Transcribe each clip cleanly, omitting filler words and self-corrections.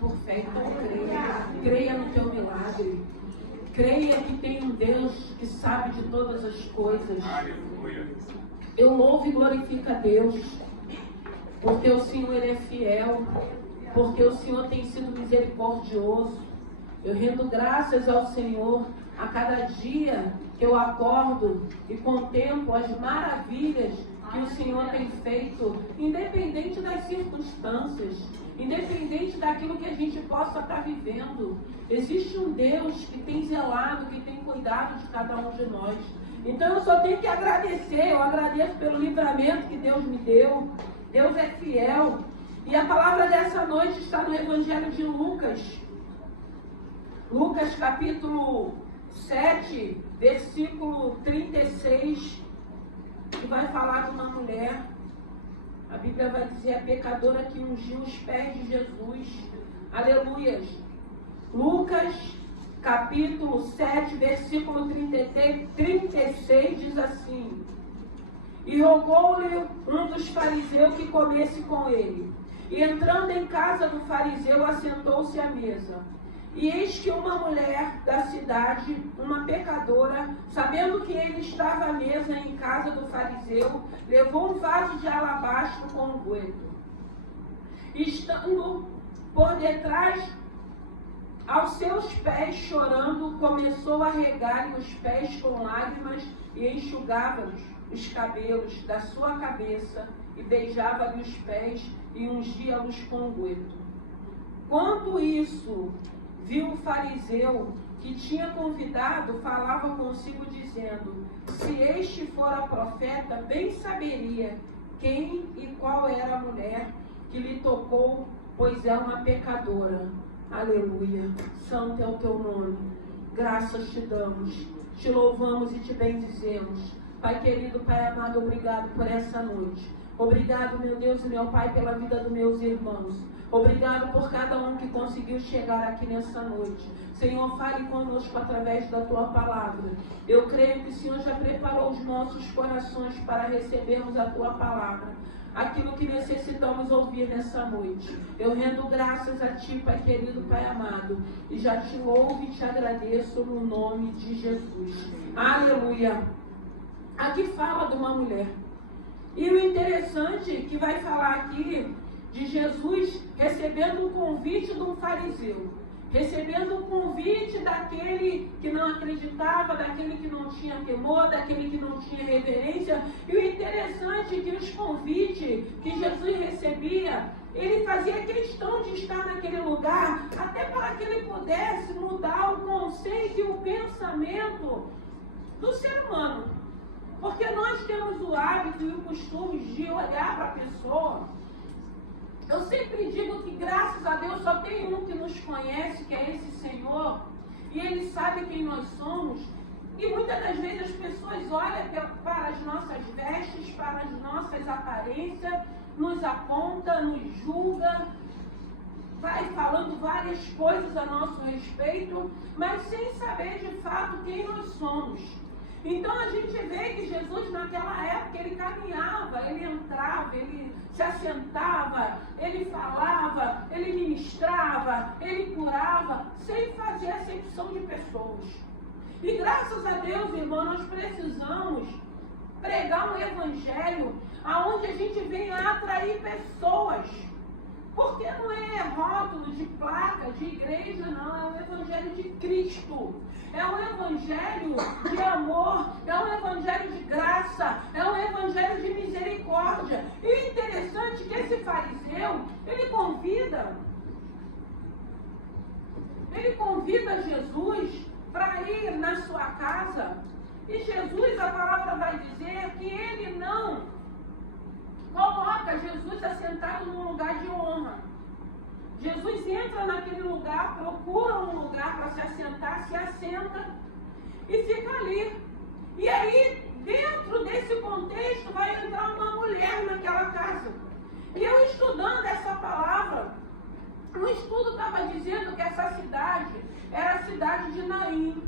por fé. Então creia no teu milagre. Creia que tem um Deus que sabe de todas as coisas. Eu louvo e glorifico a Deus, porque o Senhor Ele é fiel, porque o Senhor tem sido misericordioso. Eu rendo graças ao Senhor a cada dia que eu acordo e contemplo as maravilhas que o Senhor tem feito, independente das circunstâncias, independente daquilo que a gente possa estar vivendo. Existe um Deus que tem zelado, que tem cuidado de cada um de nós. Então eu só tenho que agradecer. Eu agradeço pelo livramento que Deus me deu. Deus é fiel. E a palavra dessa noite está no Evangelho de Lucas. Lucas capítulo 7, versículo 36, que vai falar de uma mulher. A Bíblia vai dizer: a pecadora que ungiu os pés de Jesus. Aleluias. Lucas capítulo 7, versículo 36 diz assim: e rogou-lhe um dos fariseus que comesse com ele. E entrando em casa do fariseu, assentou-se à mesa. E eis que uma mulher da cidade, uma pecadora, sabendo que ele estava à mesa em casa do fariseu, levou um vaso de alabastro com unguento. Estando por detrás aos seus pés, chorando, começou a regar-lhe os pés com lágrimas e enxugava-lhes os cabelos da sua cabeça e beijava-lhe os pés e ungia-los com unguento. Quando isso viu o fariseu que tinha convidado, falava consigo dizendo: se este fora profeta, bem saberia quem e qual era a mulher que lhe tocou, pois é uma pecadora. Aleluia. Santo é o teu nome. Graças te damos, te louvamos e te bendizemos. Pai querido, Pai amado, obrigado por essa noite. Obrigado, meu Deus e meu Pai, pela vida dos meus irmãos. Obrigado por cada um que conseguiu chegar aqui nessa noite. Senhor, fale conosco através da Tua palavra. Eu creio que o Senhor já preparou os nossos corações para recebermos a Tua palavra, aquilo que necessitamos ouvir nessa noite. Eu rendo graças a Ti, Pai querido, Pai amado, e já te louvo e te agradeço no nome de Jesus. Aleluia. Aqui fala de uma mulher. E o interessante que vai falar aqui de Jesus recebendo o convite de um fariseu, recebendo o convite daquele que não acreditava, daquele que não tinha temor, daquele que não tinha reverência. E o interessante é que os convites que Jesus recebia, ele fazia questão de estar naquele lugar, até para que ele pudesse mudar o conceito e o pensamento do ser humano. Porque nós temos o hábito e o costume de olhar para a pessoa. Eu sempre digo que, graças a Deus, só tem um que nos conhece, que é esse Senhor, e Ele sabe quem nós somos. E muitas das vezes as pessoas olham para as nossas vestes, para as nossas aparências, nos aponta, nos julga, vai falando várias coisas a nosso respeito, mas sem saber de fato quem nós somos. Então a gente vê que Jesus naquela época ele caminhava, ele entrava, ele se assentava, ele falava, ele ministrava, ele curava, sem fazer acepção de pessoas. E graças a Deus, irmão, nós precisamos pregar um evangelho aonde a gente venha atrair pessoas. Porque não é rótulo de placa, de igreja, não. É o evangelho de Cristo. É um evangelho de amor. É um evangelho de graça. É um evangelho de misericórdia. E o interessante é que esse fariseu, ele convida Jesus para ir na sua casa. E Jesus, a palavra vai dizer que ele não coloca Jesus assentado num lugar de honra. Jesus entra naquele lugar, procura um lugar para se assentar, se assenta e fica ali. E aí, dentro desse contexto, vai entrar uma mulher naquela casa. E eu estudando essa palavra, um estudo estava dizendo que essa cidade era a cidade de Naim.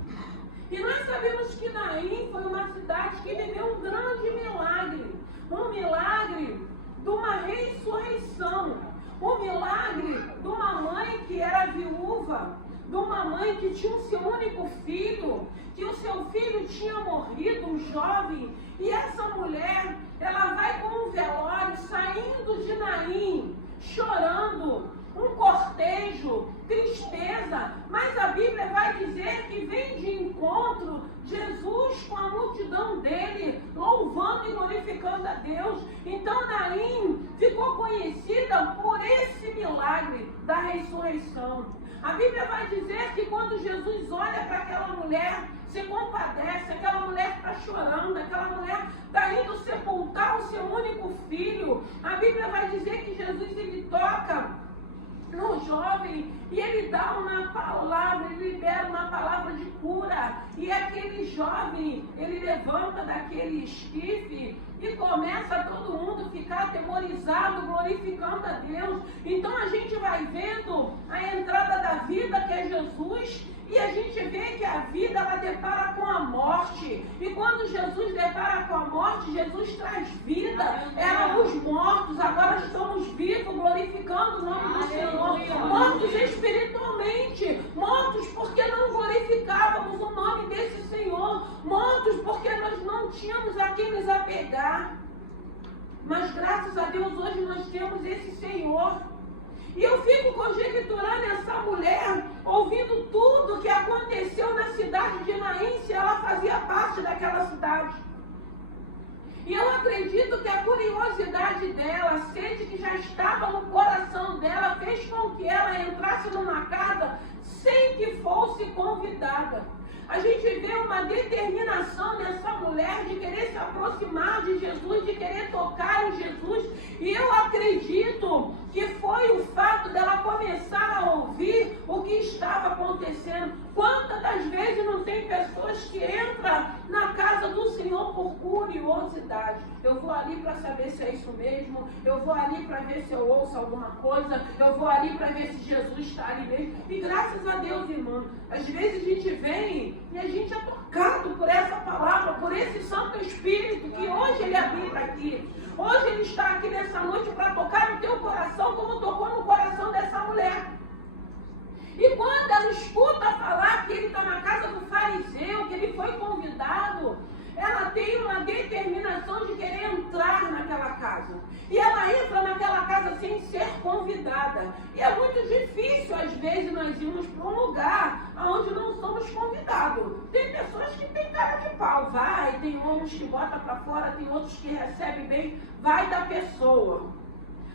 E nós sabemos que Naim foi uma cidade que viveu um grande milagre. Um milagre de uma ressurreição. O milagre de uma mãe que era viúva, de uma mãe que tinha o seu único filho, que o seu filho tinha morrido, um jovem, e essa mulher, ela vai com um velório, saindo de Naim, chorando, um cortejo, tristeza, mas a Bíblia vai dizer que vem de encontro Jesus com a multidão dele, louvando e glorificando a Deus. Então Naim ficou conhecida por esse milagre da ressurreição. A Bíblia vai dizer que quando Jesus olha para aquela mulher, se compadece, aquela mulher está chorando, aquela mulher está indo sepultar o seu único filho. A Bíblia vai dizer que Jesus, ele toca no jovem e ele dá uma palavra, ele libera uma palavra de cura, e aquele jovem, ele levanta daquele esquife e começa todo mundo ficar atemorizado, glorificando a Deus. Então a gente vai vendo a entrada da vida, que é Jesus, e a gente vê que a vida, ela depara com a morte. E quando Jesus depara com a morte, Jesus traz vida. Éramos mortos, agora estamos vivos, glorificando o nome do Senhor. Mortos espiritualmente, mortos porque não glorificávamos o nome desse Senhor, mortos porque nós não tínhamos a quem nos apegar. Mas graças a Deus hoje nós temos esse Senhor. E eu fico conjecturando essa mulher, ouvindo tudo que aconteceu na cidade de Naim, se ela fazia parte daquela cidade. E eu acredito que a curiosidade dela, a sede que já estava no coração dela, fez com que ela entrasse numa casa sem que fosse convidada. A gente vê uma determinação nessa mulher de querer se aproximar de Jesus, de querer tocar em Jesus. E eu acredito que foi o fato dela começar a ouvir o que estava acontecendo. Quantas das vezes não tem pessoas que entram na casa do Senhor por curiosidade? Eu vou ali para saber se é isso mesmo, eu vou ali para ver se eu ouço alguma coisa, eu vou ali para ver se Jesus está ali mesmo. E graças a Deus, irmão, às vezes a gente vem e a gente é tocado por essa palavra, por esse Santo Espírito que hoje ele habita aqui. Hoje ele está aqui nessa noite para tocar no teu coração, como tocou no coração dessa mulher. E quando ela escuta falar que ele está na casa do fariseu, que ele foi convidado, ela tem uma determinação de querer entrar naquela casa. E ela entra naquela casa sem ser convidada. E é muito difícil, às vezes, nós irmos para um lugar onde não somos convidados. Tem pessoas que têm cara de pau, vai, tem uns que botam para fora, tem outros que recebem bem, vai da pessoa.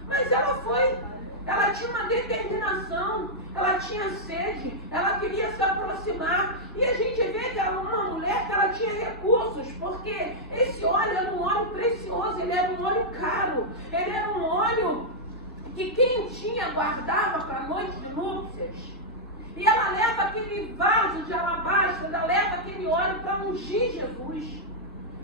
Mas ela foi, ela tinha uma determinação, ela tinha sede, ela queria se aproximar. E a gente vê que ela era uma mulher que ela tinha recursos, porque esse óleo era um óleo precioso, ele era um óleo caro, ele era um óleo que quem tinha guardava para a noite de núpcias. E ela leva aquele vaso de alabastro, ela leva aquele óleo para ungir Jesus,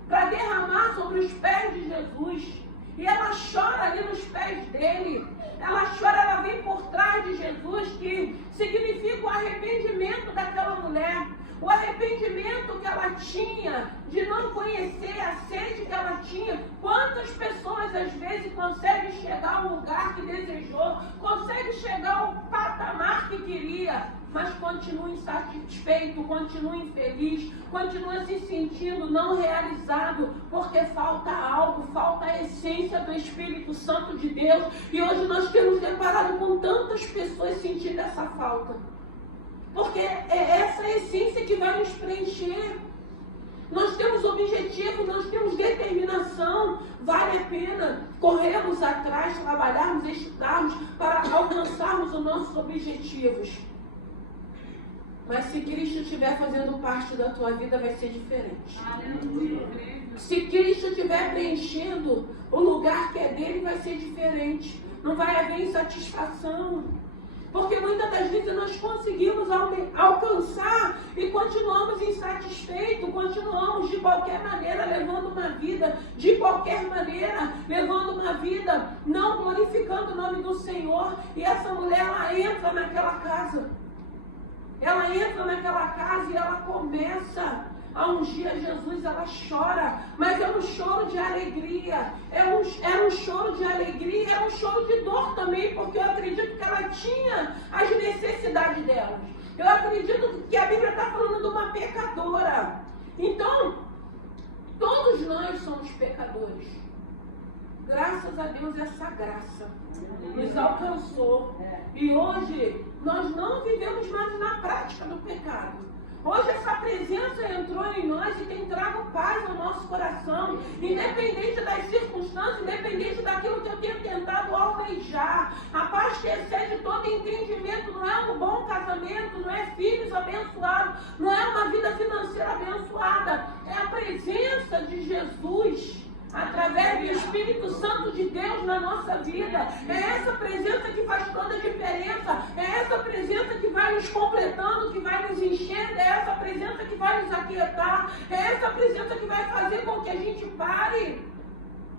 para derramar sobre os pés de Jesus. E ela chora ali nos pés dele. Ela chora, ela vem por trás de Jesus, que significa o arrependimento daquela mulher. O arrependimento que ela tinha de não conhecer, a sede que ela tinha. Quantas pessoas às vezes conseguem chegar ao lugar que desejou, conseguem chegar ao patamar que queria, mas continua insatisfeito, continua infeliz, continua se sentindo não realizado, porque falta algo, falta a essência do Espírito Santo de Deus. E hoje nós temos deparado com tantas pessoas sentindo essa falta, porque é essa essência que vai nos preencher. Nós temos objetivo, nós temos determinação, vale a pena corrermos atrás, trabalharmos, estudarmos para alcançarmos os nossos objetivos. Mas se Cristo estiver fazendo parte da tua vida, vai ser diferente. Se Cristo estiver preenchendo o lugar que é dele, vai ser diferente. Não vai haver insatisfação. Porque muitas das vezes nós conseguimos alcançar e continuamos insatisfeitos, continuamos de qualquer maneira levando uma vida, de qualquer maneira levando uma vida, não glorificando o nome do Senhor. E essa mulher, ela entra naquela casa. Ela entra naquela casa e ela começa a ungir a Jesus, ela chora, mas é um choro de alegria, é um choro de alegria, é um choro de dor também, porque eu acredito que ela tinha as necessidades delas. Eu acredito que a Bíblia está falando de uma pecadora. Então, todos nós somos pecadores. Graças a Deus, essa graça nos alcançou. E hoje, nós não vivemos mais na prática do pecado. Hoje essa presença entrou em nós e tem trago paz ao nosso coração, independente das circunstâncias, independente daquilo que eu tenho tentado almejar. A paz que excede todo entendimento não é um bom casamento, não é filhos abençoados, não é uma vida financeira abençoada, é a presença de Jesus através do Espírito Santo de Deus na nossa vida. É essa presença que faz toda a diferença, é essa presença que vai nos completando, que vai nos enchendo, é essa presença que vai nos aquietar, é essa presença que vai fazer com que a gente pare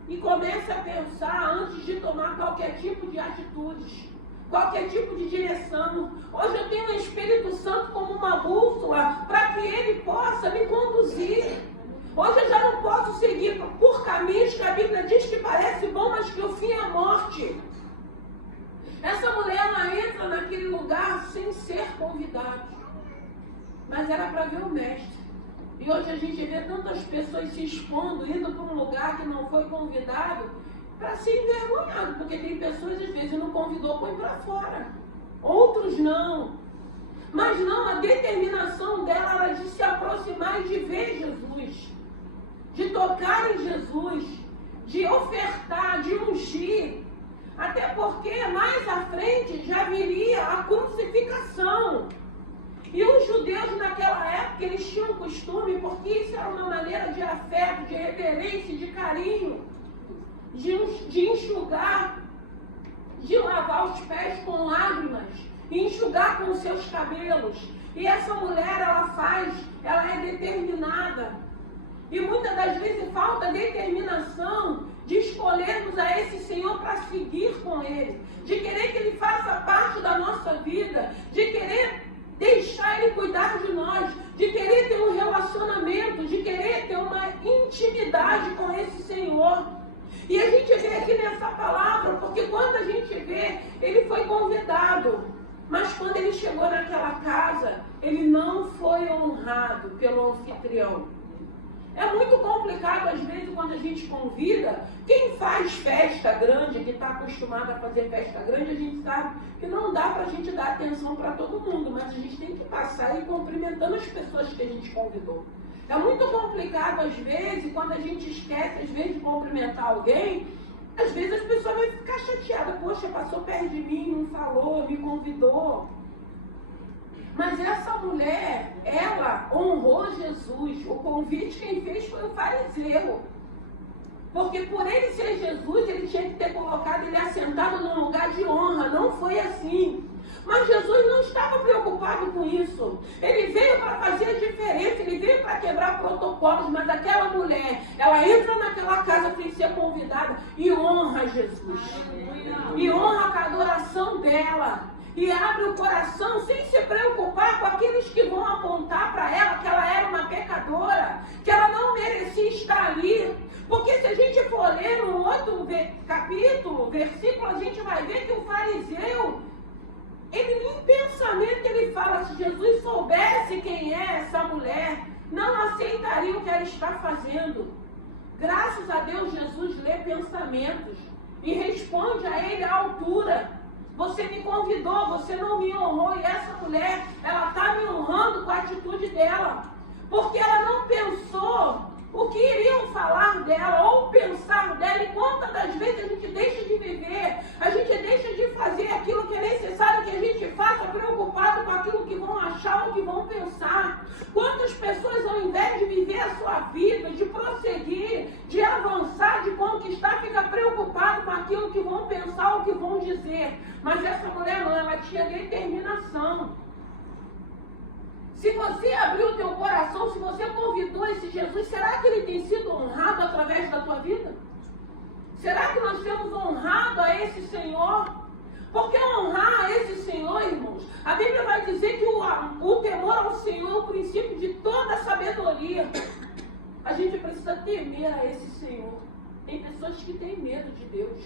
e comece a pensar antes de tomar qualquer tipo de atitudes, qualquer tipo de direção. Hoje eu tenho o Espírito Santo como uma bússola para que ele possa me conduzir. Hoje eu já não posso seguir por caminhos que a Bíblia diz que parece bom, mas que o fim é a morte. Essa mulher, ela entra naquele lugar sem ser convidada, mas era para ver o mestre. E hoje a gente vê tantas pessoas se expondo, indo para um lugar que não foi convidado, para ser envergonhado, porque tem pessoas, às vezes, não convidou, põe para fora. Outros não. Mas não, a determinação dela era de se aproximar e de ver Jesus, de tocar em Jesus, de ofertar, de ungir. Até porque mais à frente já viria a crucificação. E os judeus naquela época, eles tinham costume, porque isso era uma maneira de afeto, de reverência, de carinho, de enxugar, de lavar os pés com lágrimas, e enxugar com os seus cabelos. E essa mulher, ela é determinada. E muitas das vezes falta determinação de escolhermos a esse Senhor para seguir com Ele, de querer que Ele faça parte da nossa vida, de querer deixar Ele cuidar de nós, de querer ter um relacionamento, de querer ter uma intimidade com esse Senhor. E a gente vê aqui nessa palavra, porque quando a gente vê, Ele foi convidado, mas quando Ele chegou naquela casa, Ele não foi honrado pelo anfitrião. É muito complicado, às vezes, quando a gente convida. Quem faz festa grande, que está acostumado a fazer festa grande, a gente sabe que não dá para a gente dar atenção para todo mundo, mas a gente tem que passar e ir cumprimentando as pessoas que a gente convidou. É muito complicado, às vezes, quando a gente esquece, às vezes, de cumprimentar alguém, às vezes as pessoas vão ficar chateadas. Poxa, passou perto de mim, não falou, me convidou. Mas essa mulher, ela honrou Jesus. O convite quem fez foi o fariseu. Porque por ele ser Jesus, ele tinha que ter colocado ele assentado num lugar de honra. Não foi assim. Mas Jesus não estava preocupado com isso. Ele veio para fazer a diferença, ele veio para quebrar protocolos. Mas aquela mulher, ela entra naquela casa sem ser convidada e honra Jesus. E honra com a adoração dela. E abre o coração sem se preocupar com aqueles que vão apontar para ela que ela era uma pecadora, que ela não merecia estar ali. Porque se a gente for ler no outro capítulo, versículo, a gente vai ver que o fariseu, ele em pensamento ele fala, se Jesus soubesse quem é essa mulher, não aceitaria o que ela está fazendo. Graças a Deus, Jesus lê pensamentos e responde a ele à altura. Você me convidou, você não me honrou, e essa mulher, ela está me honrando com a atitude dela, porque ela não pensou o que iriam falar dela, ou pensar dela, e quantas das vezes a gente deixa de viver, a gente deixa de fazer aquilo que é necessário que a gente faça, preocupado com aquilo que vão achar ou que vão pensar. Quantas pessoas, ao invés de viver a sua vida, de prosseguir, de avançar, de conquistar, fica preocupado com aquilo que vão pensar ou que vão dizer. Mas essa mulher não, ela tinha determinação. Se você abriu o teu coração, se você convidou esse Jesus, será que ele tem sido honrado através da tua vida? Será que nós temos honrado a esse Senhor? Porque honrar esse Senhor, irmãos, a Bíblia vai dizer que o temor ao Senhor é o princípio de toda a sabedoria. A gente precisa temer a esse Senhor. Tem pessoas que têm medo de Deus.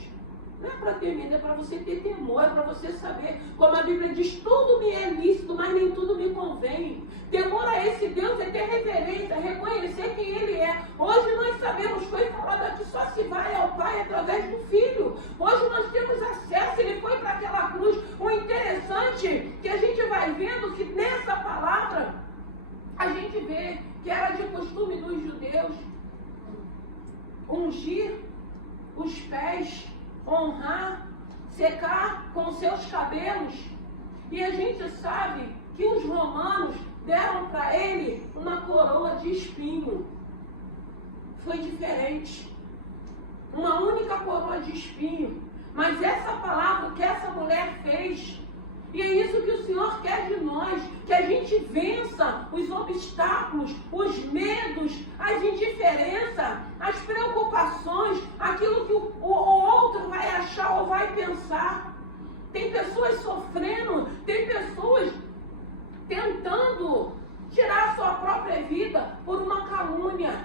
Não é para ter medo, é para você ter temor, é para você saber, como a Bíblia diz, tudo me é lícito, mas nem tudo me convém. Temor a esse Deus é ter reverência, reconhecer quem Ele é. Hoje nós sabemos, foi falado aqui, só se vai ao Pai através do Filho. Hoje nós temos acesso, Ele foi para aquela cruz. O interessante que a gente vai vendo que nessa palavra, a gente vê que era de costume dos judeus ungir os pés, honrar, secar com seus cabelos. E a gente sabe que os romanos deram para ele uma coroa de espinho. Foi diferente. Uma única coroa de espinho. Mas essa palavra que essa mulher fez, e é isso que o Senhor quer de nós, que a gente vença os obstáculos, os medos, as indiferenças, as preocupações, aquilo que o outro vai achar ou vai pensar. Tem pessoas sofrendo, tem pessoas tentando tirar a sua própria vida por uma calúnia,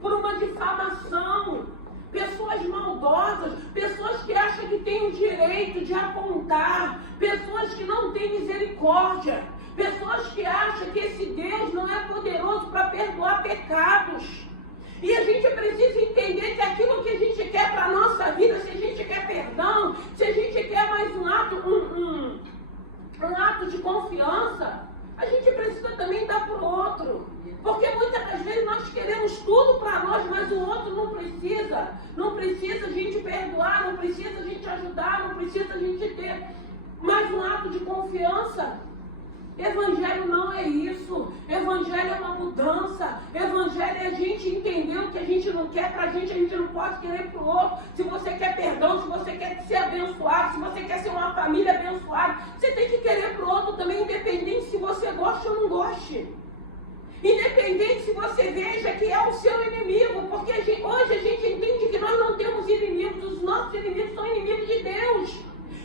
por uma difamação. Pessoas maldosas, pessoas que acham que têm o direito de apontar, pessoas que não têm misericórdia, pessoas que acham que esse Deus não é poderoso para perdoar pecados. E a gente precisa entender que aquilo que a gente quer para a nossa vida, se a gente quer perdão, se a gente quer mais um ato de confiança, a gente precisa também dar para o outro. Porque muitas das vezes nós queremos tudo para nós, mas o outro não precisa. Não precisa a gente perdoar, não precisa a gente ajudar, não precisa a gente ter mais um ato de confiança. Evangelho não é isso. Evangelho é uma mudança. Evangelho é a gente entender o que a gente não quer pra gente, a gente não pode querer pro outro. Se você quer perdão, se você quer ser abençoado, se você quer ser uma família abençoada, você tem que querer pro outro também, independente se você gosta ou não goste. Independente se você veja que é o seu inimigo, porque hoje a gente entende que nós não temos inimigos, os nossos inimigos são inimigos de Deus.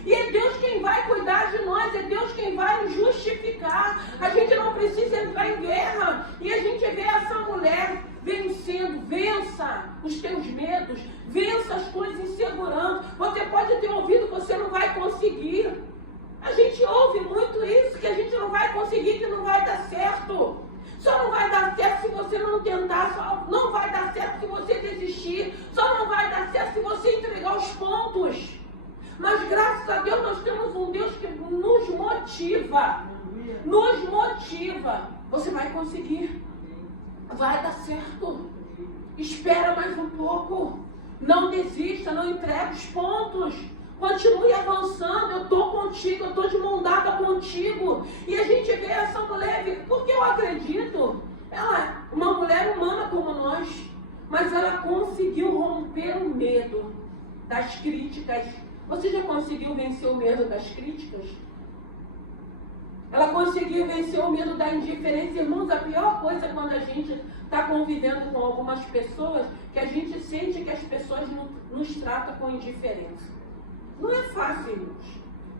E é Deus quem vai cuidar de nós, é Deus quem vai nos justificar. A gente não precisa entrar em guerra. E a gente vê essa mulher vencendo. Vença os teus medos, vença as tuas inseguranças. Você pode ter ouvido que você não vai conseguir. A gente ouve muito isso, que a gente não vai conseguir, que não vai dar certo. Só não vai dar certo se você não tentar, só não vai dar certo se você desistir, só não vai dar certo se você entregar os pontos. Mas graças a Deus nós temos um Deus que nos motiva. Nos motiva. Você vai conseguir. Vai dar certo. Espera mais um pouco. Não desista, não entregue os pontos. Continue avançando, eu estou contigo, eu estou de mão dada contigo. E a gente vê essa mulher, porque eu acredito, ela é uma mulher humana como nós, mas ela conseguiu romper o medo das críticas. Você já conseguiu vencer o medo das críticas? Ela conseguiu vencer o medo da indiferença. Irmãos, a pior coisa é quando a gente está convivendo com algumas pessoas, que a gente sente que as pessoas nos tratam com indiferença. Não é fácil, irmãos.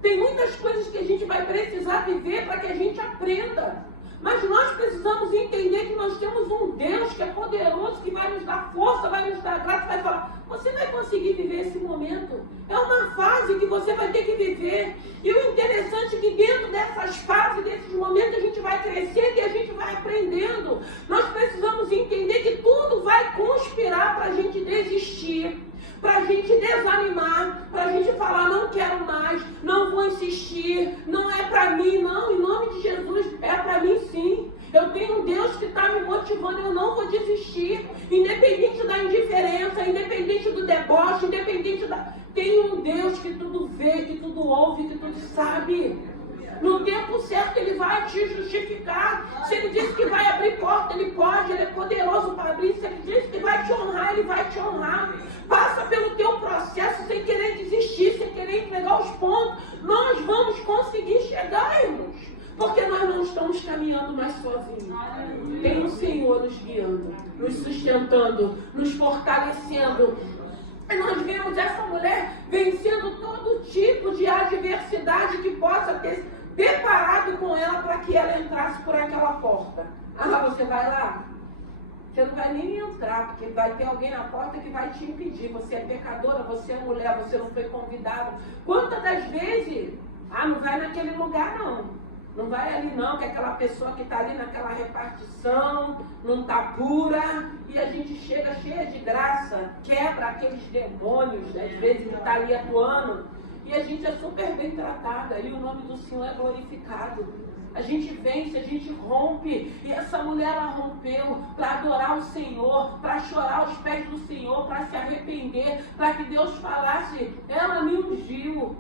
Tem muitas coisas que a gente vai precisar viver para que a gente aprenda. Mas nós precisamos entender que nós temos um Deus que é poderoso, que vai nos dar força, vai nos dar graça, vai falar, você vai conseguir viver esse momento. É uma fase que você vai ter que viver. E o interessante é que dentro dessas fases, desses momentos, a gente vai crescendo e a gente vai aprendendo. Nós precisamos entender que tudo vai conspirar para a gente desistir, para a gente desanimar, para a gente falar, não quero mais, não vou insistir, não é para mim, não, em nome de Jesus, é para mim sim. Eu tenho um Deus que está me motivando, eu não vou desistir, independente da indiferença, independente do deboche, independente da... Tem um Deus que tudo vê, que tudo ouve, que tudo sabe. No tempo certo Ele vai te justificar. Se Ele disse que vai abrir porta, Ele pode, Ele é poderoso para abrir. Se Ele disse que vai te honrar, Ele vai te honrar. Passa pelo teu processo sem querer desistir, sem querer entregar os pontos. Nós vamos conseguir chegar, irmãos. Porque nós não estamos caminhando mais sozinhos. Tem um Senhor nos guiando, nos sustentando, nos fortalecendo. E nós vemos vemos essa mulher vencendo todo tipo de adversidade que possa ter deparado com ela para que ela entrasse por aquela porta. Ah, você vai lá? Você não vai nem entrar, porque vai ter alguém na porta que vai te impedir. Você é pecadora, você é mulher, você não foi convidada. Quantas das vezes? Ah, não vai naquele lugar não. Não vai ali não, que aquela pessoa que está ali naquela repartição não está pura. E a gente chega cheia de graça, quebra aqueles demônios, às vezes que está ali atuando. E a gente é super bem tratada, e o nome do Senhor é glorificado. A gente vence, a gente rompe. E essa mulher, ela rompeu para adorar o Senhor, para chorar aos pés do Senhor, para se arrepender, para que Deus falasse, ela me ungiu.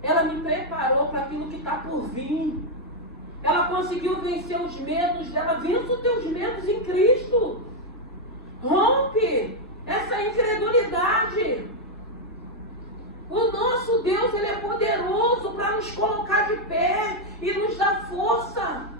Ela me preparou para aquilo que está por vir. Ela conseguiu vencer os medos dela. Vença os teus medos em Cristo. Rompe essa incredulidade. O nosso Deus, Ele é poderoso para nos colocar de pé e nos dar força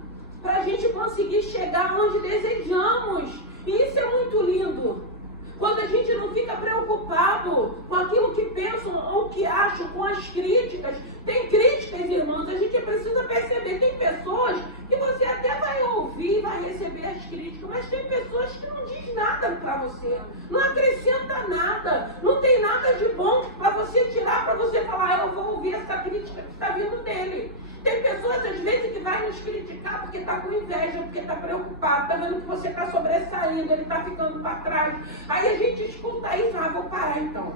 para a gente conseguir chegar onde desejamos. E isso é muito lindo. Quando a gente não fica preocupado com aquilo que pensam ou que acham, com as críticas. Tem críticas, irmãos, a gente precisa perceber. Tem pessoas que você até vai ouvir, vai receber as críticas, mas tem pessoas que não diz nada para você, não acrescenta nada, não tem nada de bom para você tirar, para você falar, eu vou ouvir essa crítica que está vindo dele. Tem pessoas, às vezes, que vai nos criticar porque está com inveja, porque está preocupado, está vendo que você está sobressaindo, ele está ficando para trás. Aí a gente escuta isso, vou parar então.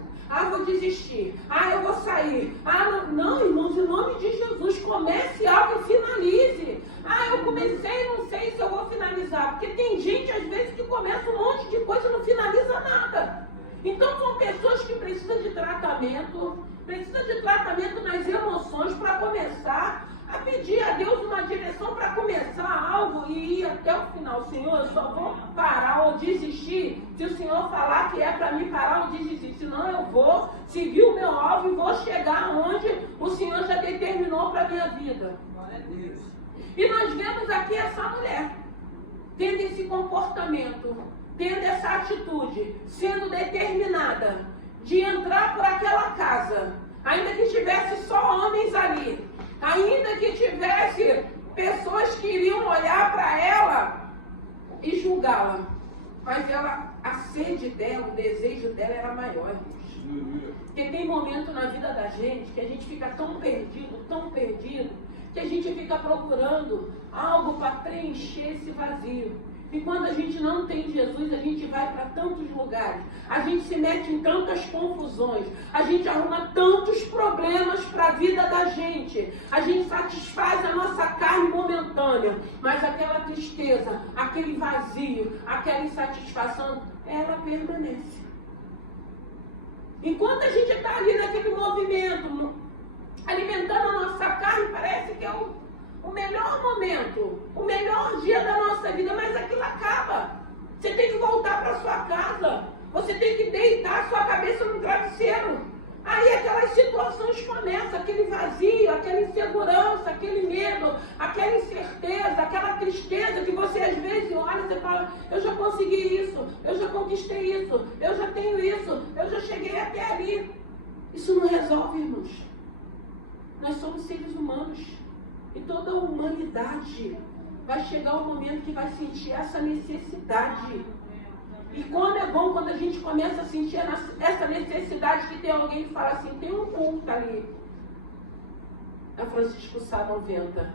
Vou desistir. Eu vou sair. Não, irmãos, em nome de Jesus, comece algo e finalize. Eu comecei, não sei se eu vou finalizar. Porque tem gente, às vezes, que começa um monte de coisa e não finaliza nada. Então, são pessoas que precisam de tratamento nas emoções para começar a pedir a Deus uma direção para começar algo e ir até o final. Senhor, eu só vou parar ou desistir se o Senhor falar que é para mim parar ou desistir. Senão eu vou seguir o meu alvo e vou chegar onde o Senhor já determinou para a minha vida. E nós vemos aqui essa mulher tendo esse comportamento, tendo essa atitude, sendo determinada de entrar por aquela casa, ainda que tivesse só homens ali, ainda que tivesse pessoas que iriam olhar para ela e julgá-la, mas ela, a sede dela, o desejo dela era maior, irmãos. Porque tem momento na vida da gente que a gente fica tão perdido, que a gente fica procurando algo para preencher esse vazio. E quando a gente não tem Jesus, a gente vai para tantos lugares, a gente se mete em tantas confusões, a gente arruma tantos problemas para a vida da gente, a gente satisfaz a nossa carne momentânea, mas aquela tristeza, aquele vazio, aquela insatisfação, ela permanece. Enquanto a gente está ali naquele movimento, alimentando a nossa carne, parece que é o melhor momento, o melhor dia da nossa vida, mas aquilo acaba. Você tem que voltar para sua casa, você tem que deitar sua cabeça no travesseiro. Aí aquelas situações começam, aquele vazio, aquela insegurança, aquele medo, aquela incerteza, aquela tristeza que você às vezes olha e você fala, eu já consegui isso, eu já conquistei isso, eu já tenho isso, eu já cheguei até ali. Isso não resolve, irmãos. Nós somos seres humanos. E toda a humanidade vai chegar um momento que vai sentir essa necessidade. E como é bom quando a gente começa a sentir essa necessidade que tem alguém que fala assim, tem um culto ali. A Francisco Sá 90.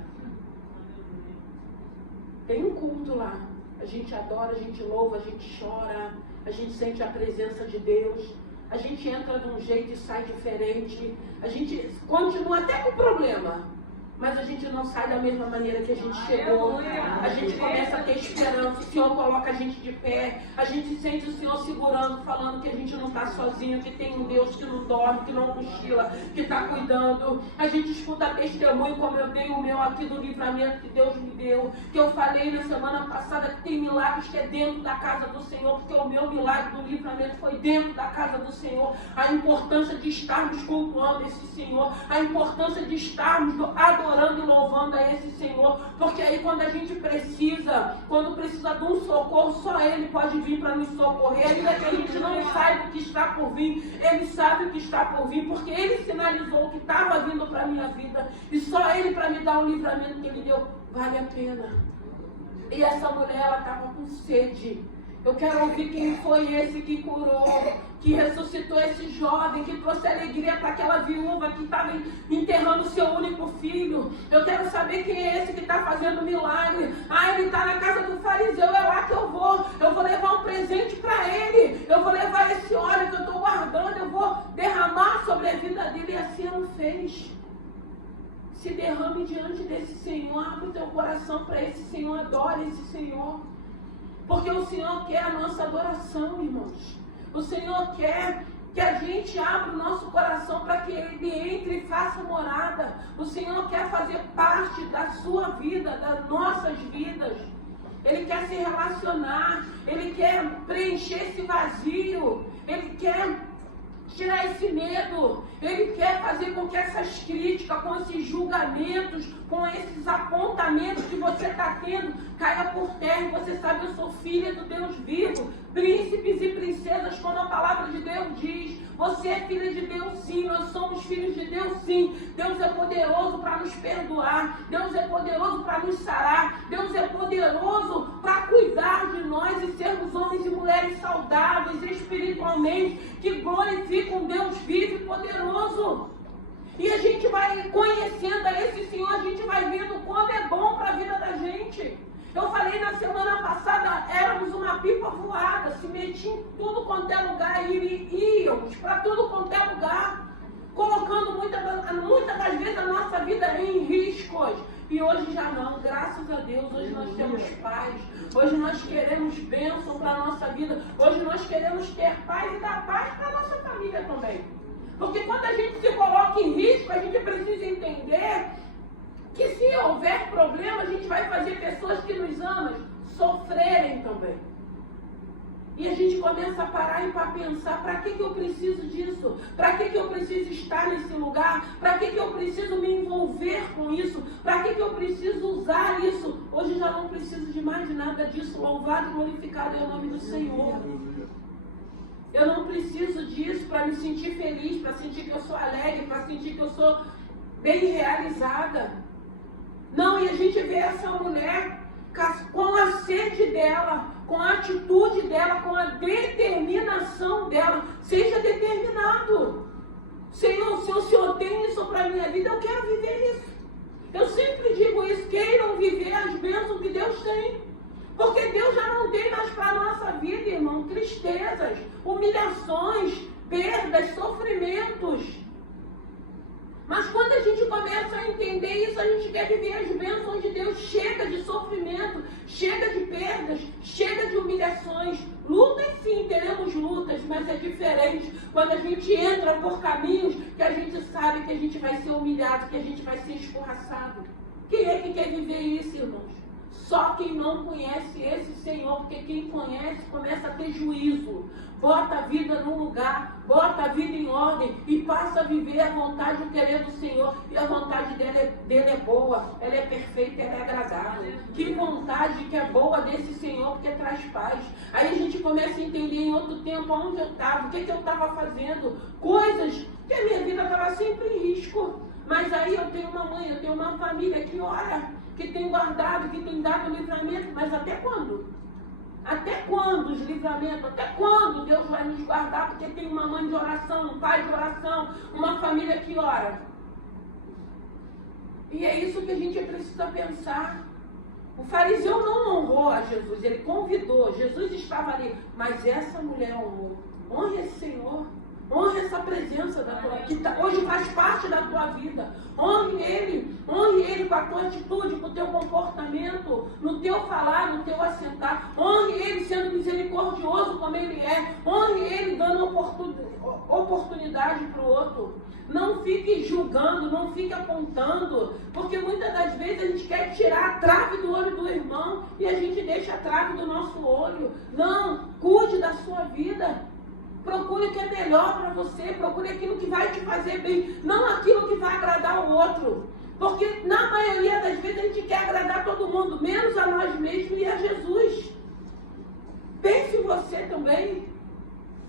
Tem um culto lá. A gente adora, a gente louva, a gente chora, a gente sente a presença de Deus. A gente entra de um jeito e sai diferente. A gente continua até com problema. Mas a gente não sai da mesma maneira que a gente chegou. A gente começa a ter esperança. O Senhor coloca a gente de pé. A gente sente o Senhor segurando, falando que a gente não está sozinho, que tem um Deus que não dorme, que não cochila, que está cuidando. A gente escuta testemunho, como eu dei o meu aqui do livramento que Deus me deu. Que eu falei na semana passada que tem milagres que é dentro da casa do Senhor, porque o meu milagre do livramento foi dentro da casa do Senhor. A importância de estarmos cultuando esse Senhor. A importância de estarmos adorando adorando e louvando a esse Senhor, porque aí quando a gente precisa, quando precisa de um socorro, só Ele pode vir para nos socorrer, ainda que a gente não saiba o que está por vir, Ele sabe o que está por vir, porque Ele sinalizou o que estava vindo para a minha vida, e só Ele para me dar o livramento que Ele deu, vale a pena. E essa mulher, ela estava com sede. Eu quero ouvir quem foi esse que curou, que ressuscitou esse jovem, que trouxe alegria para aquela viúva que estava enterrando seu único filho. Eu quero saber quem é esse que está fazendo milagre. Ah, ele está na casa do fariseu, é lá que eu vou levar um presente para ele, eu vou levar esse óleo que eu estou guardando, eu vou derramar sobre a vida dele, e assim ela fez. Se derrame diante desse Senhor, abre o teu coração para esse Senhor, adore esse Senhor. Porque o Senhor quer a nossa adoração, irmãos. O Senhor quer que a gente abra o nosso coração para que Ele entre e faça morada. O Senhor quer fazer parte da sua vida, das nossas vidas. Ele quer se relacionar, Ele quer preencher esse vazio, Ele quer tirar esse medo, Ele quer fazer com que essas críticas, com esses julgamentos, com esses apontamentos que você está tendo, caia por terra e você sabe, eu sou filha do Deus vivo, príncipes e princesas, como a palavra de Deus diz. Você é filha de Deus sim, nós somos filhos de Deus sim. Deus é poderoso para nos perdoar, Deus é poderoso para nos sarar, Deus é poderoso para cuidar de nós e sermos homens e mulheres saudáveis espiritualmente, que glorificam um Deus vivo e poderoso. E a gente vai conhecendo a esse Senhor, a gente vai vendo como é bom para a vida da gente. Eu falei na semana passada, éramos uma pipa voada, se metia em tudo quanto é lugar, e íamos para tudo quanto é lugar, colocando muitas das vezes a nossa vida em riscos. E hoje já não, graças a Deus, hoje nós temos paz, hoje nós queremos bênção para a nossa vida, hoje nós queremos ter paz e dar paz para a nossa família também. Porque quando a gente se coloca em risco, a gente precisa entender que se houver problema, a gente vai fazer pessoas que nos amam sofrerem também. E a gente começa a parar e para pensar, para que eu preciso disso? Para que eu preciso estar nesse lugar? Para que eu preciso me envolver com isso? Para que eu preciso usar isso? Hoje já não preciso de mais nada disso. Louvado e glorificado é o nome do Senhor. Eu não preciso disso para me sentir feliz, para sentir que eu sou alegre, para sentir que eu sou bem realizada. Não, e a gente vê essa mulher com a sede dela, com a atitude dela, com a determinação dela. Seja determinado. Senhor, se o Senhor tem isso para a minha vida, eu quero viver isso. Eu sempre digo isso, queiram viver as bênçãos que Deus tem. Porque Deus já não tem mais para a nossa vida, irmão, tristezas, humilhações, perdas, sofrimentos. Mas quando a gente começa a entender isso, a gente quer viver as bênçãos de Deus. Chega de sofrimento, chega de perdas, chega de humilhações. Lutas sim, teremos lutas, mas é diferente quando a gente entra por caminhos que a gente sabe que a gente vai ser humilhado, que a gente vai ser escorraçado. Quem é que quer viver isso, irmãos? Só quem não conhece esse Senhor, porque quem conhece começa a ter juízo, bota a vida no lugar, bota a vida em ordem e passa a viver a vontade e o querer do Senhor. E a vontade dele é boa, ela é perfeita, ela é agradável. Que vontade que é boa desse Senhor, porque traz paz. Aí a gente começa a entender em outro tempo onde eu estava, o que eu estava fazendo, coisas que a minha vida estava sempre em risco. Mas aí eu tenho uma mãe, eu tenho uma família que ora, que tem guardado, que tem dado livramento, mas até quando? Até quando os livramentos? Até quando Deus vai nos guardar? Porque tem uma mãe de oração, um pai de oração, uma família que ora. E é isso que a gente precisa pensar. O fariseu não honrou a Jesus, ele convidou, Jesus estava ali, mas essa mulher honrou. Honre esse Senhor. Honre essa presença da tua vida, que hoje faz parte da tua vida. Honre Ele com a tua atitude, com o teu comportamento, no teu falar, no teu assentar. Honre Ele sendo misericordioso como Ele é. Honre Ele dando oportunidade para o outro. Não fique julgando, não fique apontando, porque muitas das vezes a gente quer tirar a trave do olho do irmão e a gente deixa a trave do nosso olho. Não, cuide da sua vida. Procure o que é melhor para você, procure aquilo que vai te fazer bem, não aquilo que vai agradar o outro. Porque na maioria das vezes a gente quer agradar todo mundo, menos a nós mesmos e a Jesus. Pense em você também.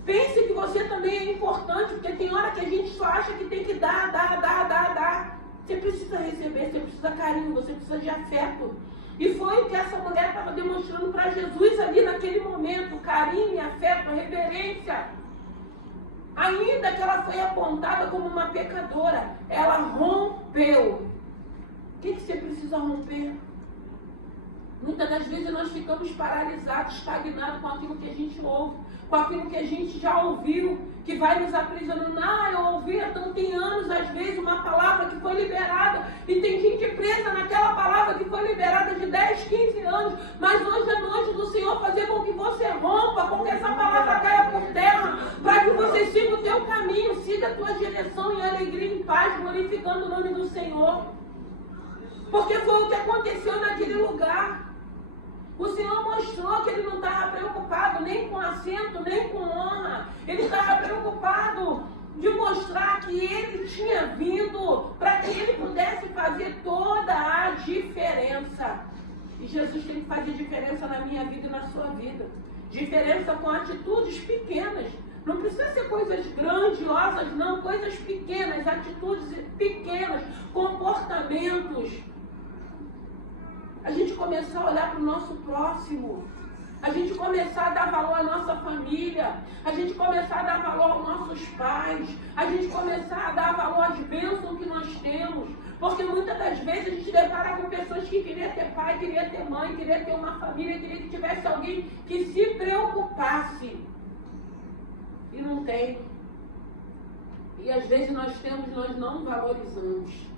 Pense que você também é importante, porque tem hora que a gente só acha que tem que dar. Você precisa receber, você precisa de carinho, você precisa de afeto. E foi o que essa mulher estava demonstrando para Jesus ali naquele momento, carinho, afeto, reverência. Ainda que ela foi apontada como uma pecadora, ela rompeu. O que você precisa romper? Muitas das vezes nós ficamos paralisados, estagnados com aquilo que a gente ouve, com aquilo que a gente já ouviu, que vai nos aprisionando. Eu ouvi há tantos anos, às vezes, uma palavra que foi liberada, e tem gente presa naquela palavra que foi liberada de 10, 15 anos, mas hoje é noite do Senhor fazer com que você rompa, com que essa palavra caia por terra, para que você siga o teu caminho, siga a tua direção em alegria, em paz, glorificando o nome do Senhor. Porque foi o que aconteceu naquele lugar. O Senhor mostrou que Ele não estava preocupado nem com assento, nem com honra. Ele estava preocupado de mostrar que Ele tinha vindo para que Ele pudesse fazer toda a diferença. E Jesus tem que fazer diferença na minha vida e na sua vida. Diferença com atitudes pequenas. Não precisa ser coisas grandiosas, não. Coisas pequenas, atitudes pequenas, comportamentos. A gente começar a olhar para o nosso próximo, a gente começar a dar valor à nossa família, a gente começar a dar valor aos nossos pais, a gente começar a dar valor às bênçãos que nós temos, porque muitas das vezes a gente depara com pessoas que queriam ter pai, queriam ter mãe, queriam ter uma família, queriam que tivesse alguém que se preocupasse, e não tem. E às vezes nós temos, nós não valorizamos.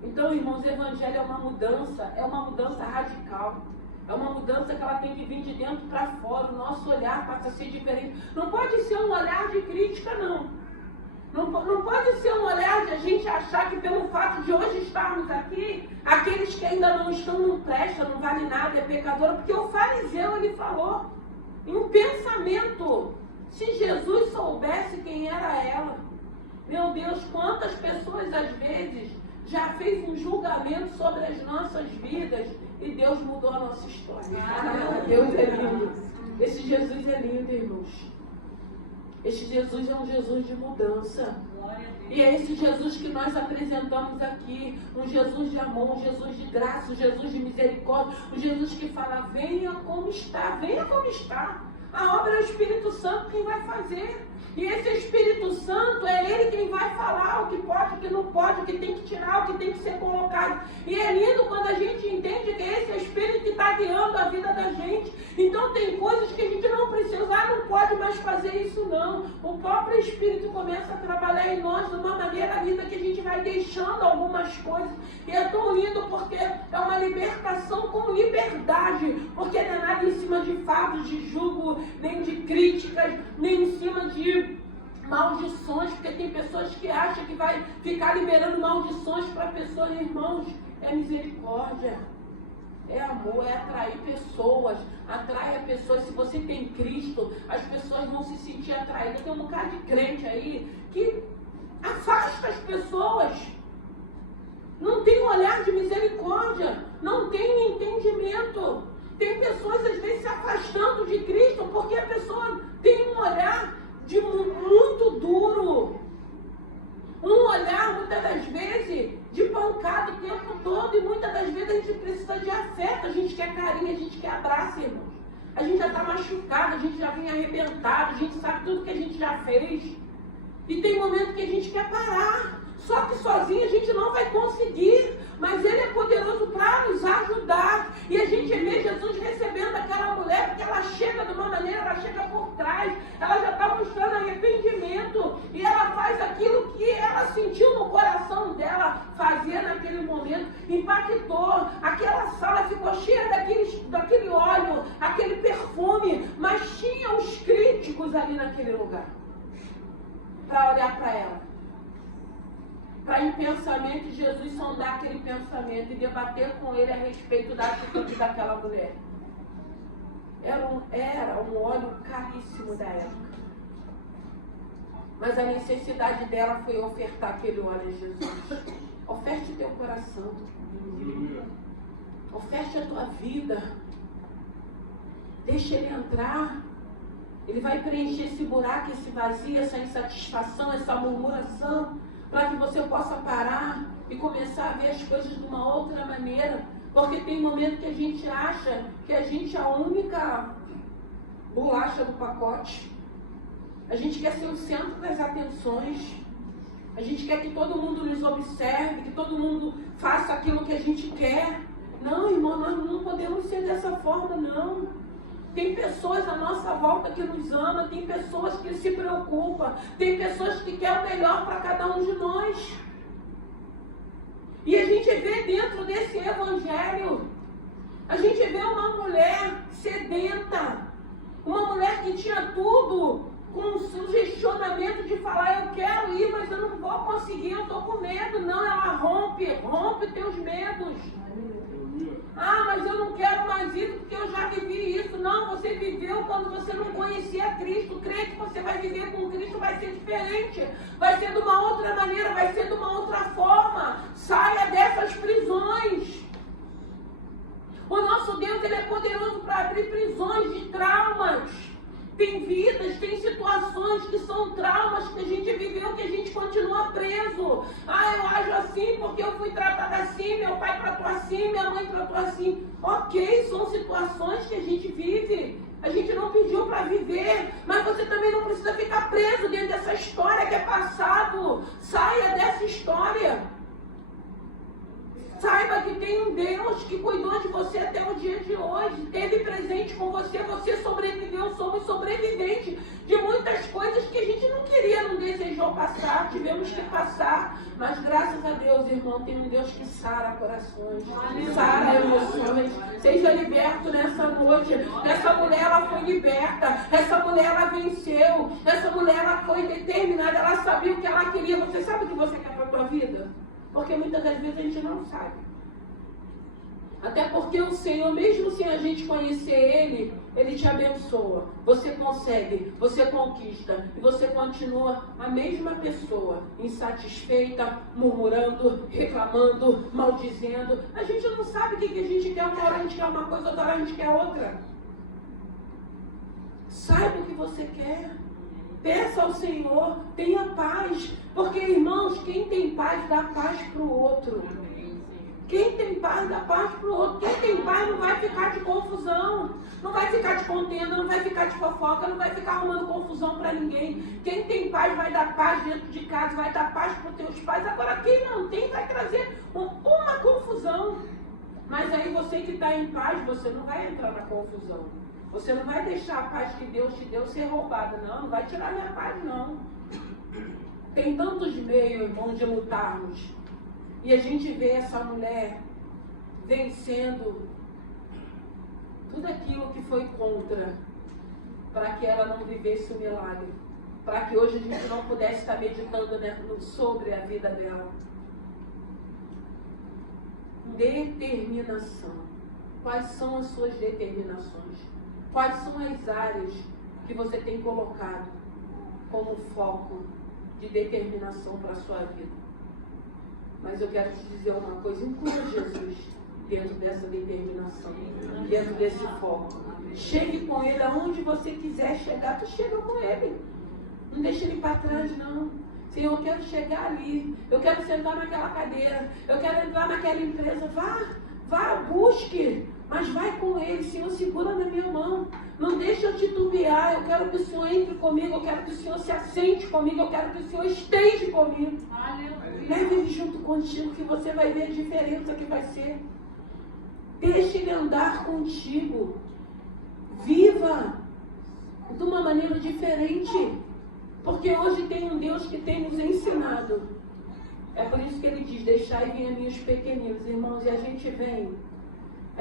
Então, irmãos, o Evangelho é uma mudança radical. É uma mudança que ela tem que vir de dentro para fora. O nosso olhar passa a ser diferente. Não pode ser um olhar de crítica, não. Não pode ser um olhar de a gente achar que pelo fato de hoje estarmos aqui, aqueles que ainda não estão, não prestam, não vale nada, é pecador. Porque o fariseu, ele falou em um pensamento. Se Jesus soubesse quem era ela, meu Deus, quantas pessoas às vezes já fez um julgamento sobre as nossas vidas e Deus mudou a nossa história. Deus é lindo. Esse Jesus é lindo, irmãos. Esse Jesus é um Jesus de mudança. E é esse Jesus que nós apresentamos aqui. Um Jesus de amor, um Jesus de graça, um Jesus de misericórdia. Um Jesus que fala, venha como está, venha como está. A obra é o Espírito Santo quem vai fazer. E esse Espírito Santo é Ele quem vai falar o que pode, o que não pode, o que tem que tirar, o que tem que ser colocado. E é lindo quando a gente entende que esse é o Espírito que está guiando a vida da gente. Então tem coisas que a gente não precisa, não pode mais fazer isso não. O próprio Espírito começa a trabalhar em nós de uma maneira linda que a gente vai deixando algumas coisas. E é tão lindo porque é uma libertação com liberdade. Porque não é nada em cima de fatos, de julgo, nem de críticas, nem em cima de maldições, porque tem pessoas que acham que vai ficar liberando maldições para pessoas. Irmãos, é misericórdia, é amor, é atrair pessoas, atrai pessoas. Se você tem Cristo, as pessoas vão se sentir atraídas. Tem um bocado de crente aí que afasta as pessoas, não tem um olhar de misericórdia, não tem entendimento. Tem pessoas às vezes se afastando de Cristo porque a pessoa tem um olhar de muito duro, um olhar muitas das vezes de pancada o tempo todo, e muitas das vezes a gente precisa de afeto, a gente quer carinho, a gente quer abraço, irmãos. A gente já está machucado, a gente já vem arrebentado, a gente sabe tudo que a gente já fez, e tem momento que a gente quer parar, só que sozinho a gente não vai conseguir, mas Ele é poderoso para nos ajudar. E a gente vê Jesus recebendo aquela mulher, porque ela chega de uma maneira, ela chega por trás, ela já está mostrando arrependimento, e ela faz aquilo que ela sentiu no coração dela fazer naquele momento, impactou, aquela sala ficou cheia daquele óleo, aquele perfume, mas tinha os críticos ali naquele lugar, para olhar para ela. Para em pensamento Jesus sondar aquele pensamento e debater com ele a respeito da atitude daquela mulher. Era um óleo caríssimo da época. Mas a necessidade dela foi ofertar aquele óleo a Jesus. Oferte o teu coração. Oferte a tua vida. Deixa ele entrar. Ele vai preencher esse buraco, esse vazio, essa insatisfação, essa murmuração, para que você possa parar e começar a ver as coisas de uma outra maneira. Porque tem momento que a gente acha que a gente é a única bolacha do pacote. A gente quer ser o centro das atenções. A gente quer que todo mundo nos observe, que todo mundo faça aquilo que a gente quer. Não, irmão, nós não podemos ser dessa forma, não. Tem pessoas à nossa volta que nos amam, tem pessoas que se preocupam, tem pessoas que querem o melhor para cada um de nós. E a gente vê dentro desse evangelho, a gente vê uma mulher sedenta, uma mulher que tinha tudo, com um sugestionamento de falar, eu quero ir, mas eu não vou conseguir, eu estou com medo. Não, ela rompe teus medos. Ah, mas eu não quero mais isso porque eu já vivi isso. Não, você viveu quando você não conhecia Cristo. Crê que você vai viver com Cristo, vai ser diferente. Vai ser de uma outra maneira, vai ser de uma outra forma. Saia dessas prisões. O nosso Deus, ele é poderoso para abrir prisões de traumas. Tem vidas, tem situações que são traumas que a gente viveu, que a gente continua preso. Ah, eu ajo assim porque eu fui tratada assim, meu pai tratou assim, minha mãe tratou assim. Ok, são situações que a gente vive. A gente não pediu para viver, mas você também não precisa ficar preso dentro dessa história que é passado. Saia dessa história. Saiba que tem um Deus que cuidou de você até o dia de hoje, esteve presente com você, você sobreviveu, somos sobreviventes de muitas coisas que a gente não queria, não desejou passar, tivemos que passar, mas graças a Deus, irmão, tem um Deus que sara corações, sara emoções. Seja liberto nessa noite. Essa mulher, ela foi liberta, essa mulher, ela venceu, essa mulher, ela foi determinada, ela sabia o que ela queria. Você sabe o que você quer para a tua vida? Porque muitas das vezes a gente não sabe. Até porque o Senhor, mesmo sem a gente conhecer Ele, Ele te abençoa. Você consegue, você conquista. E você continua a mesma pessoa, insatisfeita, murmurando, reclamando, maldizendo. A gente não sabe o que a gente quer. Uma hora a gente quer uma coisa, outra hora a gente quer outra. Saiba o que você quer. Peça ao Senhor, tenha paz, porque, irmãos, quem tem paz dá paz para o outro. Quem tem paz dá paz para o outro. Quem tem paz não vai ficar de confusão, não vai ficar de contenda, não vai ficar de fofoca, não vai ficar arrumando confusão para ninguém. Quem tem paz vai dar paz dentro de casa, vai dar paz para os teus pais. Agora, quem não tem vai trazer uma confusão. Mas aí você que está em paz, você não vai entrar na confusão. Você não vai deixar a paz que Deus te deu ser roubada, não. Não vai tirar minha paz, não. Tem tantos meios, irmão, de lutarmos. E a gente vê essa mulher vencendo tudo aquilo que foi contra, para que ela não vivesse o milagre. Para que hoje a gente não pudesse estar meditando, né, sobre a vida dela. Determinação. Quais são as suas determinações? Quais são as áreas que você tem colocado como foco de determinação para a sua vida? Mas eu quero te dizer uma coisa, inclua Jesus dentro dessa determinação, dentro desse foco. Chegue com Ele aonde você quiser chegar, tu chega com Ele. Não deixa Ele para trás, não. Senhor, eu quero chegar ali, eu quero sentar naquela cadeira, eu quero entrar naquela empresa. Vá, busque. Mas vai com Ele, Senhor, segura na minha mão. Não deixa eu titubear. Eu quero que o Senhor entre comigo. Eu quero que o Senhor se assente comigo. Eu quero que o Senhor esteja comigo. Leve Ele junto contigo, que você vai ver a diferença que vai ser. Deixe Ele andar contigo. Viva de uma maneira diferente. Porque hoje tem um Deus que tem nos ensinado. É por isso que Ele diz, deixai vir a mim os pequeninos, irmãos. E a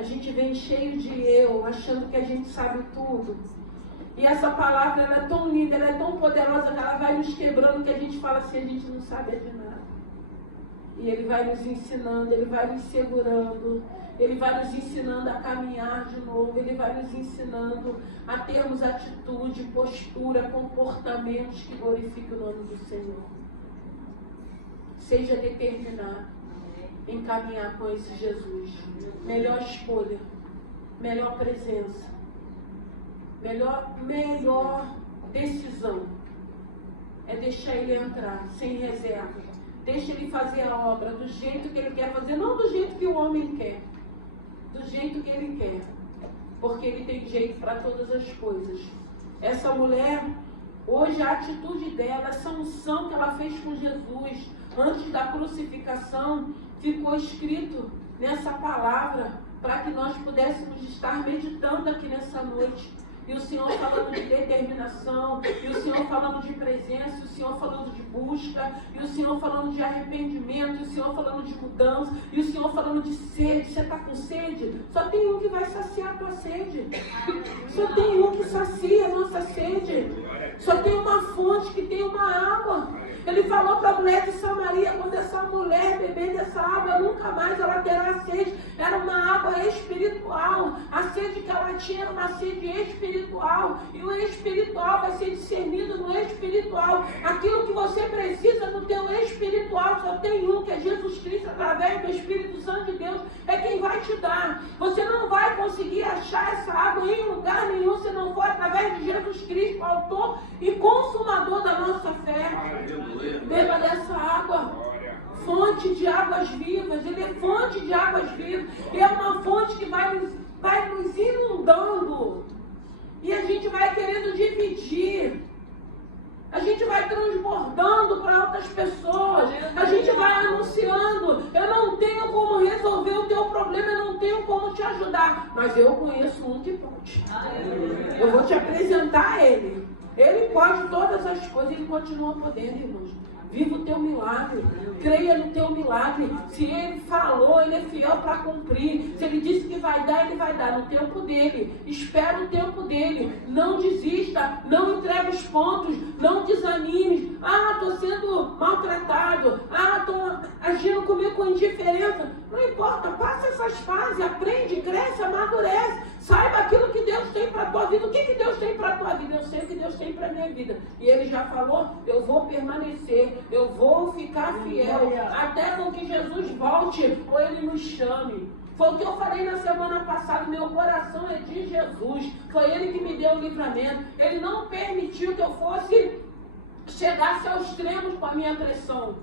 gente vem cheio de eu, achando que a gente sabe tudo. E essa palavra, ela é tão linda, ela é tão poderosa, que ela vai nos quebrando, que a gente fala assim, a gente não sabe de nada. E Ele vai nos ensinando, Ele vai nos segurando, Ele vai nos ensinando a caminhar de novo, Ele vai nos ensinando a termos atitude, postura, comportamentos que glorifiquem o nome do Senhor. Seja determinado. em caminhar com esse Jesus. Melhor escolha, melhor presença, melhor decisão é deixar ele entrar sem reserva. Deixa ele fazer a obra do jeito que ele quer fazer, não do jeito que o homem quer, do jeito que ele quer, porque ele tem jeito para todas as coisas. Essa mulher, hoje a atitude dela, essa unção que ela fez com Jesus antes da crucificação, ficou escrito nessa palavra para que nós pudéssemos estar meditando aqui nessa noite. E o Senhor falando de determinação, e o Senhor falando de presença, e o Senhor falando de busca, e o Senhor falando de arrependimento, e o Senhor falando de mudança, e o Senhor falando de sede. Você está com sede? Só tem um que vai saciar a tua sede. Só tem um que sacia a nossa sede. Só tem uma fonte que tem uma água. Ele falou para a mulher de Samaria, quando essa mulher beber dessa água, nunca mais ela terá sede. Era uma água espiritual. A sede que ela tinha era uma sede espiritual. E o espiritual vai ser discernido no espiritual. Aquilo que você precisa no teu espiritual, só tem um, que é Jesus Cristo, através do Espírito Santo de Deus, é quem vai te dar. Você não vai conseguir achar essa água em lugar nenhum, se não for através de Jesus Cristo, autor e consumador da nossa fé. Beba dessa água, fonte de águas vivas. Ele é fonte de águas vivas. E é uma fonte que vai nos inundando. E a gente vai querendo dividir. A gente vai transbordando para outras pessoas. A gente vai anunciando. Eu não tenho como resolver o teu problema, eu não tenho como te ajudar. Mas eu conheço um que pode. Eu vou te apresentar a ele. Ele pode todas as coisas, ele continua podendo, irmãos. Viva o teu milagre, creia no teu milagre. Se ele falou, ele é fiel para cumprir. Se ele disse que vai dar, ele vai dar no tempo dele. Espera o tempo dele. Não desista, não entregue os pontos, não desanime. Estou sendo maltratado. Estou agindo comigo com indiferença. Não importa, passa essas fases, aprende, cresce, amadurece. Saiba aquilo que Deus tem para a tua vida. O que Deus tem para a tua vida? Eu sei o que Deus tem para a minha vida. E ele já falou, eu vou permanecer, eu vou ficar fiel, até com que Jesus volte ou ele nos chame. Foi o que eu falei na semana passada, meu coração é de Jesus. Foi ele que me deu o livramento. Ele não permitiu que eu chegasse aos extremos com a minha pressão.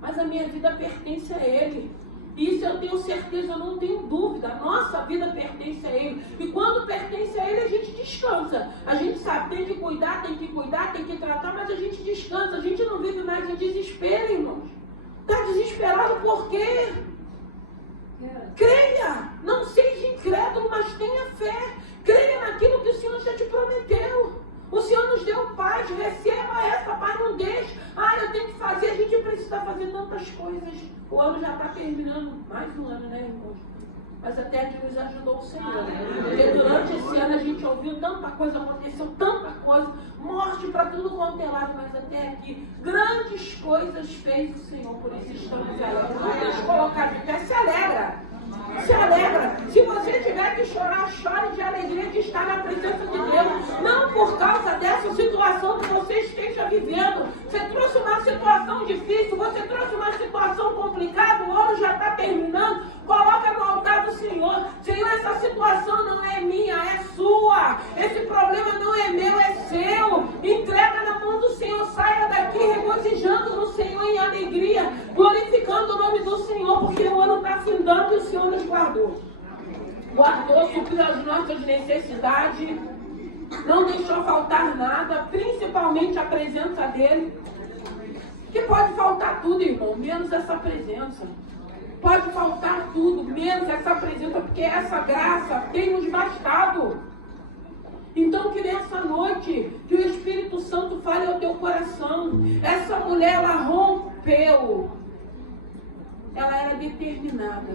Mas a minha vida pertence a ele. Isso eu tenho certeza, eu não tenho dúvida. A nossa vida pertence a ele. E quando pertence a ele, a gente descansa. A gente sabe, tem que cuidar, tem que tratar, mas a gente descansa. A gente não vive mais em desespero, irmãos. Está desesperado por quê? Creia. Não seja incrédulo, mas tenha fé. Creia naquilo que o Senhor já te prometeu. O Senhor nos deu paz, receba essa paz, não deixe. Eu tenho que fazer, a gente precisa fazer tantas coisas. O ano já está terminando, mais um ano, né, irmãos? Mas até aqui nos ajudou o Senhor. Porque durante esse ano a gente ouviu tanta coisa, aconteceu tanta coisa, morte para tudo quanto é lado, mas até aqui grandes coisas fez o Senhor, por isso estamos alegres. Vamos colocar de pé, se alegra. Se alegra. Se você tiver que chorar, chore de alegria de estar na presença de Deus. Não por causa dessa situação que você esteja vivendo. Você trouxe uma situação difícil, você trouxe uma situação complicada, o ano já está terminando. Coloca no altar do Senhor. Senhor, essa situação não é minha, é sua. Esse problema não é meu, é seu. Entrega na mão do Senhor. Saia daqui regozijando no Senhor em alegria, glorificando o nome do Senhor, porque o ano está findando e o Senhor nos guardou. Guardou, supriu as nossas necessidades, não deixou faltar nada, principalmente a presença dele. Que pode faltar tudo, irmão, menos essa presença. Pode faltar tudo, menos essa presença, porque essa graça tem nos bastado. Então que nessa noite, que o Espírito Santo fale ao teu coração. Essa mulher, ela rompeu. Ela era determinada.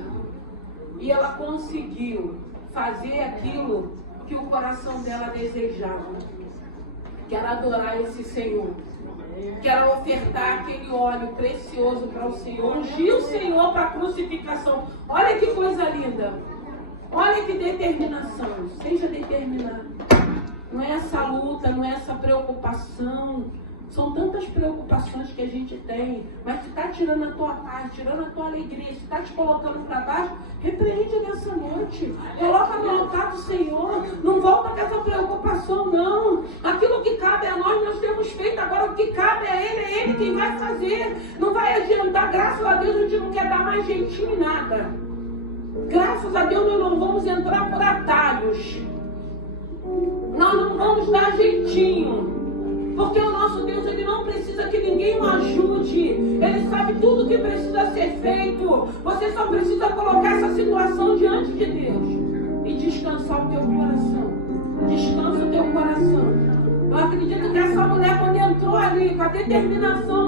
E ela conseguiu fazer aquilo que o coração dela desejava. Que era adorar esse Senhor. Que era ofertar aquele óleo precioso para o Senhor. Ungir o Senhor para a crucificação. Olha que coisa linda. Olha que determinação. Seja determinado. Não é essa luta, não é essa preocupação. São tantas preocupações que a gente tem, mas se está tirando a tua paz, tirando a tua alegria, se está te colocando para baixo, repreende nessa noite. Coloca no altar do Senhor. Não volta com essa preocupação, não. Aquilo que cabe a nós temos feito. Agora o que cabe a é Ele quem vai fazer. Não vai adiantar, graças a Deus, a gente não quer dar mais jeitinho em nada. Graças a Deus nós não vamos entrar por atalhos. Nós não vamos dar jeitinho. Porque o nosso Deus, Ele não precisa que ninguém o ajude. Ele sabe tudo que precisa ser feito. Você só precisa colocar essa situação diante de Deus. E descansar o teu coração. Descansa o teu coração. Eu acredito que essa mulher, quando entrou ali com a determinação